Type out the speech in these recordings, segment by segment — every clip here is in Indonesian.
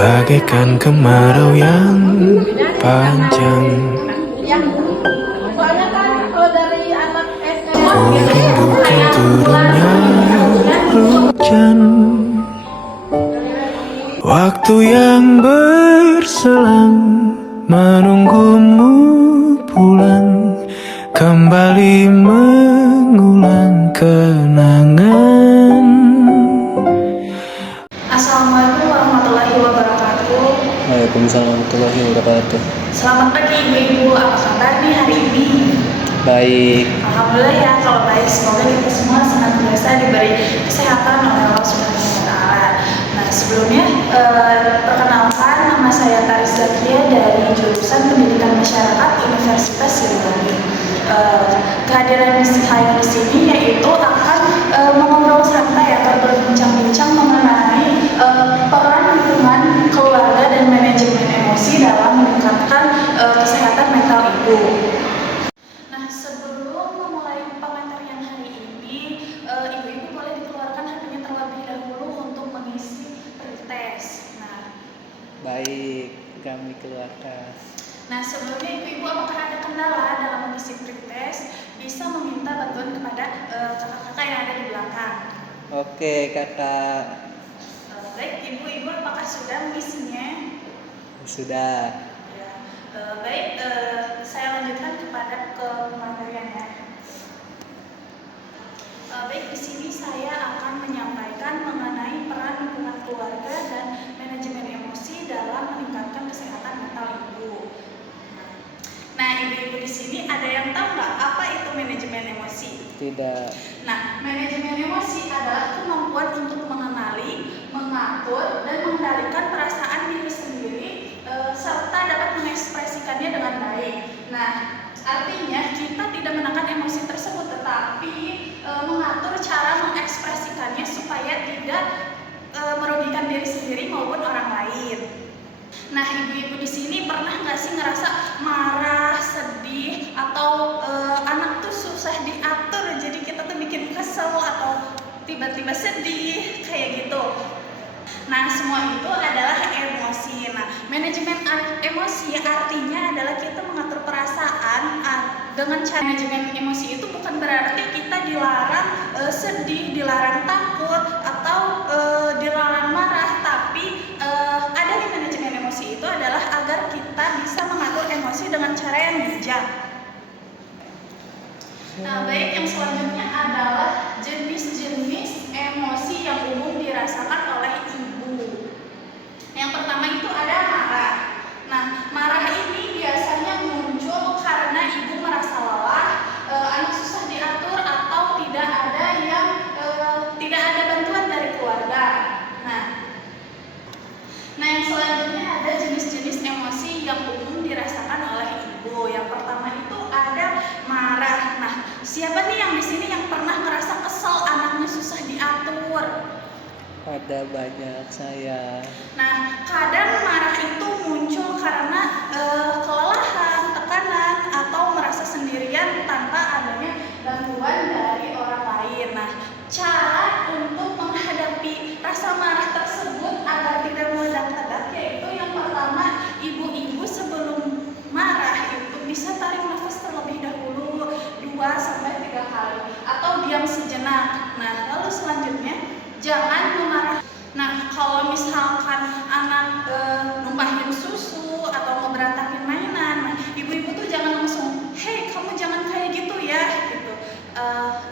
bagaikan kemarau yang panjang. Ku rindukan turunnya hujan, waktu yang berselang menunggumu pulang, kembali mengulang kenangan. Assalamualaikum warahmatullahi wabarakatuh. Waalaikumsalam warahmatullahi wabarakatuh. Selamat pagi ibu-ibu, apa kabar nih hari ini? Baik. Alhamdulillah ya, kalau baik. Semoga kita semua senantiasa diberi kesehatan oleh Allah Subhanahu wa Ta'ala. Nah, sebelumnya perkenalkan, nama saya Taris Zakia dari jurusan Pendidikan Masyarakat Universitas Siliwangi. Kehadiran saya di sini yaitu akan mengobrol santai atau berbincang-bincang mengenai peran lingkungan, keluarga, dan manajemen emosi dalam meningkatkan kesehatan mental ibu. Nah, sebelum memulai pengantaran hari ini, ibu-ibu boleh dikeluarkan HP-nya terlebih dahulu untuk mengisi pretest. Nah, Baik, kami keluarkan. Nah, sebelumnya ibu-ibu apakah ada kendala dalam mengisi pretest? Bisa meminta bantuan kepada kakak-kakak yang ada di belakang. Oke, kakak. Baik, ibu-ibu apakah sudah mengisinya? Sudah. Ya. Baik, saya lanjutkan kepada pemateriannya. Baik, di sini saya akan menyampaikan mengenai peran lingkungan keluarga dan manajemen emosi dalam meningkatkan kesehatan mental ibu. Nah, ibu-ibu di sini ada yang tahu nggak apa itu manajemen emosi? Tidak. Nah, manajemen emosi adalah kemampuan untuk mengenali, mengatur, dan mengendalikan perasaan diri sendiri serta dapat mengekspresikannya dengan baik. Nah, artinya kita tidak menekan emosi tersebut, tetapi mengatur cara mengekspresikannya supaya tidak merugikan diri sendiri maupun orang lain. Nah, ibu-ibu di sini pernah nggak sih ngerasa marah, sedih, atau anak tuh susah diatur, jadi kita tuh bikin kesel atau tiba-tiba sedih kayak gitu. Nah, semua itu adalah emosi. Nah, manajemen emosi artinya adalah kita mengatur perasaan. Dengan cara manajemen emosi itu bukan berarti kita dilarang sedih, dilarang takut, atau dilarang marah, tapi ada di manajemen emosi itu adalah agar kita bisa mengatur emosi dengan cara yang bijak. Nah, baik, yang selanjutnya adalah jenis-jenis emosi yang umum dirasakan oleh ibu. Yang pertama itu ada marah. Nah, marah ini biasanya muncul karena ibu merasa lelah, anak susah diatur, atau tidak ada bantuan dari keluarga. Nah, yang selanjutnya ada jenis-jenis emosi yang umum dirasakan oleh ibu. Yang pertama itu ada marah. Nah, siapa nih yang di sini yang pernah ngerasa kesel anaknya susah diatur? Ada banyak saya. Nah, kadang marah itu muncul karena kelelahan, tekanan, atau merasa sendirian tanpa adanya bantuan dari orang lain. Nah, cara untuk menghadapi rasa marah tersebut agar tidak meledak-ledak yaitu yang pertama, ibu-ibu sebelum marah itu bisa tarik nafas terlebih dahulu 2-3 kali atau diam sejenak. Nah, lalu selanjutnya jangan memarah. Nah, kalau misalkan anak numpahin susu atau ngeberantakin mainan, nah, ibu-ibu tuh jangan langsung, "Hei, kamu jangan kayak gitu ya," gitu.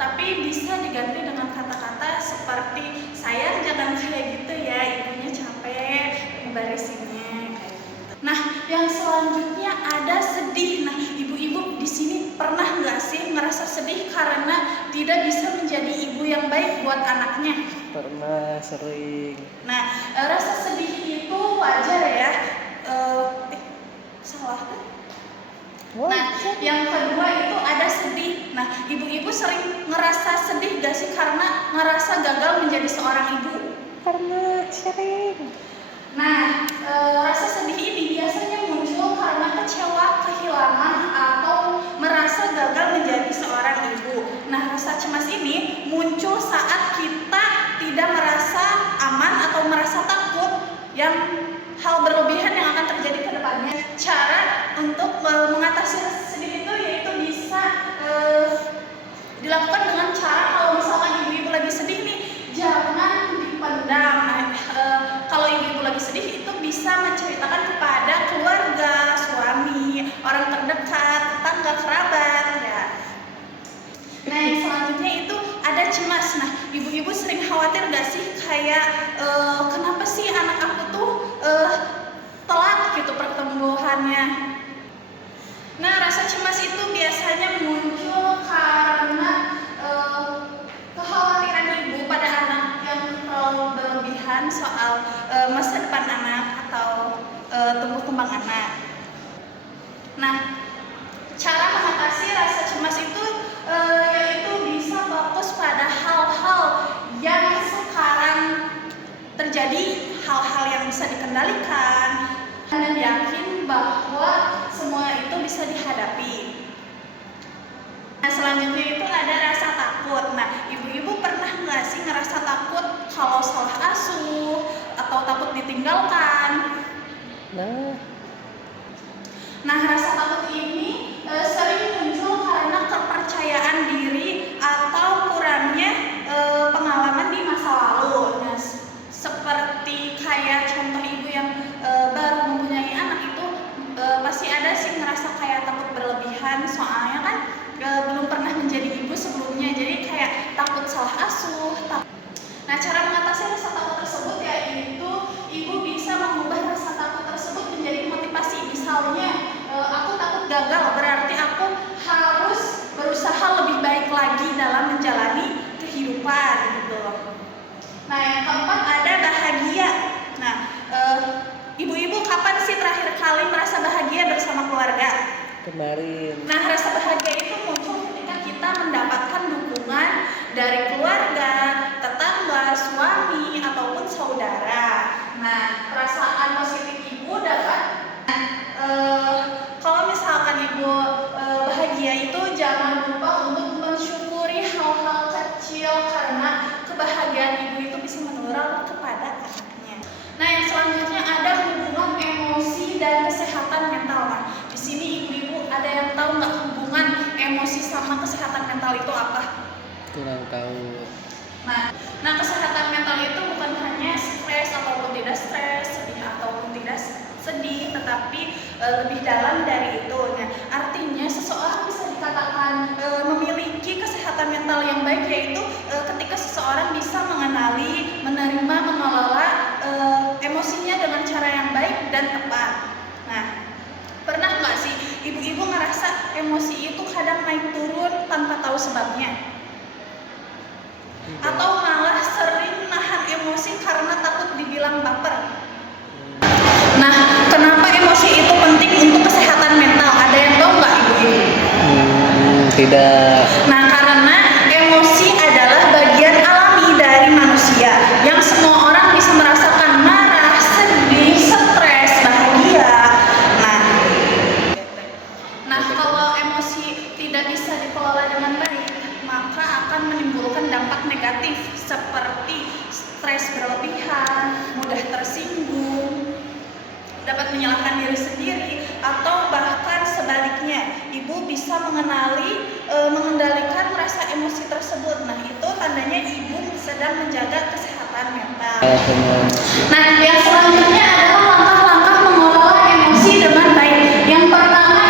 Tapi bisa diganti dengan kata-kata seperti, "Sayang, jangan kayak gitu ya, ibunya capek ngeberesinnya," kayak gitu. Nah, yang selanjutnya ada sedih. Nah, ibu-ibu di sini pernah nggak sih ngerasa sedih karena tidak bisa menjadi ibu yang baik buat anaknya? Pernah, sering. Nah, rasa sedih itu wajar ya. Salah. Nah, yang kedua itu ada sedih. Nah, ibu-ibu sering ngerasa sedih gak sih karena ngerasa gagal menjadi seorang ibu? Pernah, sering. Nah, rasa sedih ini biasanya muncul karena kecewa, kehilangan, atau merasa gagal menjadi seorang ibu. Nah, rasa cemas ini muncul saat kita tidak merasa aman atau merasa takut yang hal berlebihan yang akan terjadi ke depannya. Cara untuk mengatasi rasa sedih itu yaitu bisa dilakukan dengan cara kalau misalkan ibu-ibu lagi sedih nih, jangan dipendam. Kalau ibu-ibu lagi sedih itu bisa menceritakan kepada keluarga, suami, orang terdekat, tetangga, kerabat ya. Nah, yang selanjutnya itu ada cemas. Nah, ibu-ibu sering khawatir gak sih kayak kenapa sih anak aku tuh telat gitu pertumbuhannya. Nah, rasa cemas itu biasanya muncul karena kekhawatiran ibu pada anak yang terlalu berlebihan soal masa depan anak atau tumbuh kembang anak. Nah, cara mengatasi rasa cemas itu yaitu bisa fokus pada hal-hal yang sekarang terjadi, hal-hal yang bisa dikendalikan, dan yakin bahwa semua itu bisa dihadapi. Nah, selanjutnya itu ada rasa takut. Nah, ibu-ibu pernah nggak sih ngerasa takut kalau salah asuh atau takut ditinggalkan? Nah, rasa takut ini sering muncul karena kepercayaan diri atau kurangnya pengalaman di masa lalu. Nah, seperti kayak contoh ibu yang baru mempunyai anak itu pasti ada sih ngerasa kayak takut berlebihan, soalnya kan belum pernah menjadi ibu sebelumnya, jadi kayak takut salah asuh. Nah, cara mengatasi rasa takut tersebut yaitu ibu bisa mengubah rasa takut tersebut menjadi motivasi. Misalnya aku takut gagal, berarti aku harus berusaha lebih baik lagi dalam menjalani kehidupan gitu. Nah, yang keempat ada bahagia. Nah, ibu-ibu kapan sih terakhir kali merasa bahagia bersama keluarga? Kemarin. Nah, rasa bahagia itu muncul ketika kita mendapatkan dukungan dari keluarga, tetangga, suami, ataupun saudara. Nah, perasaan positif ibu dapat kalau misalkan ibu bahagia itu jangan lupa untuk mensyukuri hal-hal kecil karena kebahagiaan ibu itu bisa menular kepada anaknya. Nah, yang selanjutnya ada hubungan emosi dan kesehatan mental. Nah, di sini ibu-ibu ada yang tahu nggak hubungan emosi sama kesehatan mental itu apa? Kurang tahu. Nah, kesehatan mental itu bukan hanya stres ataupun tidak stres, sedih ataupun tidak sedih, tetapi lebih dalam dari itu. Nah, artinya seseorang bisa dikatakan memiliki kesehatan mental yang baik yaitu ketika seseorang bisa mengenali, menerima, mengelola emosinya dengan cara yang baik dan tepat. Nah, pernah nggak sih ibu-ibu ngerasa emosi itu kadang naik turun tanpa tahu sebabnya? Atau malah sering nahan emosi karena takut dibilang baper? Nah, kenapa emosi itu penting untuk kesehatan mental? Ada yang tahu nggak ibu-ibu? Tidak. Nah, karena emosi adalah bagian alami dari manusia yang semua orang bisa merasakan marah, sedih, stres, bahagia. Nah, kalau emosi tidak bisa dikelola dengan baik, maka akan menimbulkan dampak negatif seperti stres berlebihan, mudah tersinggung, dapat menyalahkan diri sendiri, atau bahkan sebaliknya, ibu bisa mengendalikan rasa emosi tersebut. Nah, itu tandanya ibu sedang menjaga kesehatan mental. Nah, yang selanjutnya adalah langkah-langkah mengelola emosi dengan baik. Yang pertama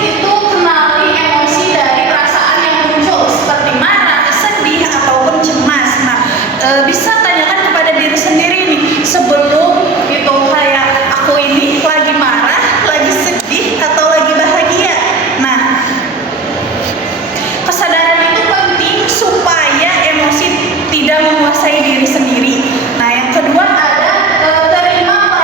itu kenali emosi dari perasaan yang muncul seperti marah, sedih, ataupun cemas. Nah, bisa tanyakan kepada diri sendiri nih, sebelum itu kayak aku ini lagi marah, lagi sedih, atau lagi bahagia. Nah, kesadaran itu penting supaya emosi tidak menguasai diri sendiri. Nah, yang kedua ada terima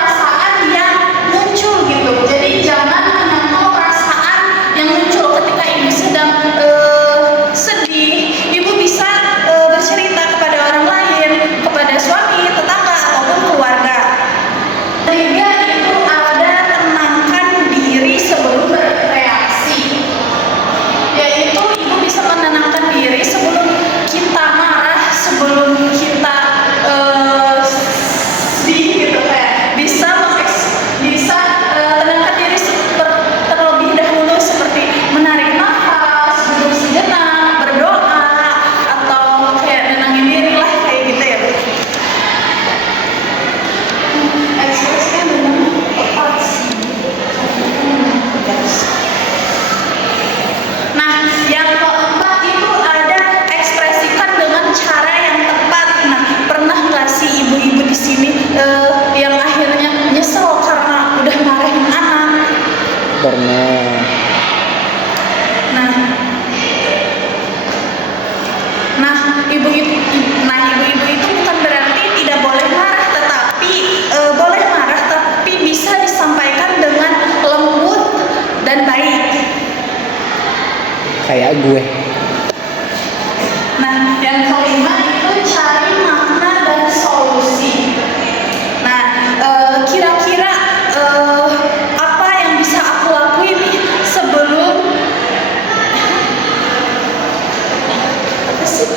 kayak gue. Nah, yang kelima itu cari makna dan solusi. Nah, kira-kira apa yang bisa aku lakuin nih sebelum apa sih?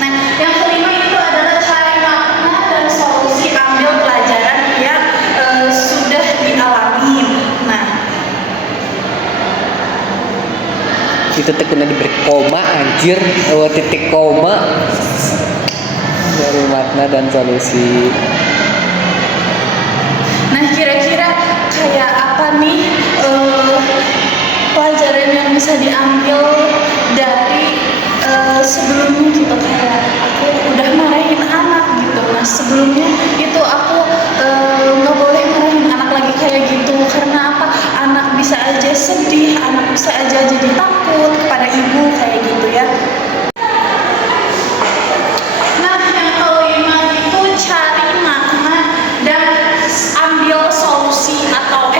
Nah, yang kelima itu adalah cari makna dan solusi, ambil pelajaran yang sudah dialami. Nah, Itu tekuna diberi koma anjir, titik koma dari makna dan solusi. nah kira-kira kayak apa nih pelajaran yang bisa diambil dari sebelumnya gitu, kayak aku udah marahin anak gitu. Nah sebelumnya itu aku nggak boleh marahin anak lagi kayak gitu, karena apa, anak bisa aja sedih, anak bisa aja jadi takut kepada ibu kayak gitu ya. Nah yang kelima itu cari makna dan ambil solusi atau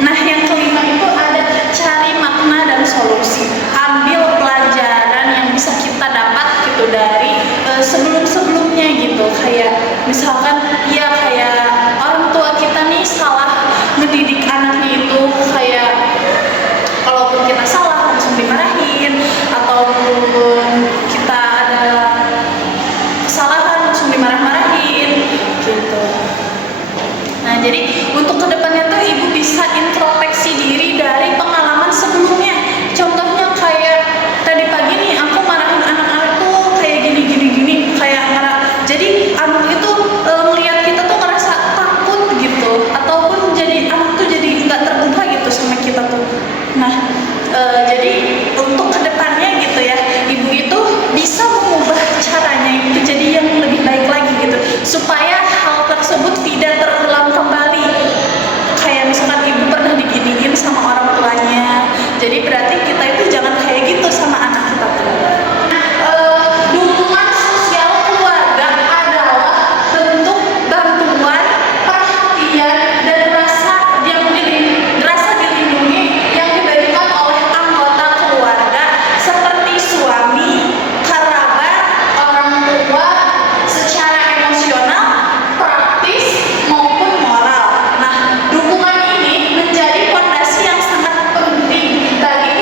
nah yang kelima itu ada cari makna dan solusi, ambil pelajaran yang bisa kita dapat gitu dari sebelum-sebelumnya gitu. Kayak misalkan ya kayak orang tua kita nih salah ngedidik anaknya itu, kayak kalaupun kita salah langsung dimarahin, ataupun kita ada kesalahan langsung dimarah-marahin gitu. Nah jadi untuk kedepannya tuh ibu bisa introspeksi diri dari pengalaman sebelumnya. Contohnya kayak tadi pagi nih aku marahin anak-anakku kayak gini, kayak marah. Jadi anak itu melihat kita tuh ngerasa takut gitu, ataupun jadi anak tuh jadi nggak terbuka gitu sama kita tuh. Nah jadi untuk kedepannya gitu ya, ibu itu bisa mengubah caranya itu jadi yang lebih baik lagi gitu, supaya hal tersebut tidak terulang kembali. Kayak misalkan ibu pernah diginiin sama orang tuanya, jadi berarti kita itu jangan kayak gitu sama anak kita tuh. Dukungan sosial keluarga adalah bentuk bantuan, perhatian, dan rasa dilindungi yang diberikan oleh anggota keluarga seperti suami, kerabat, orang tua, secara emosional, praktis, maupun moral. Nah, dukungan ini menjadi fondasi yang sangat penting bagi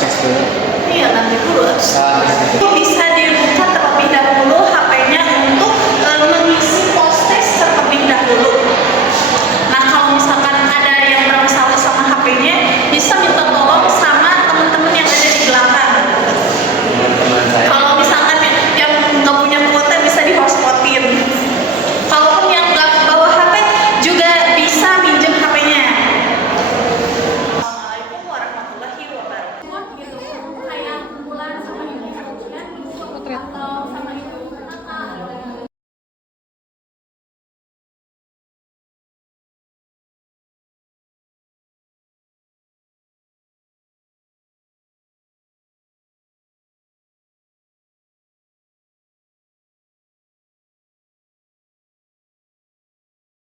tes dulu. Iya nanti dulu. Ah. Bisa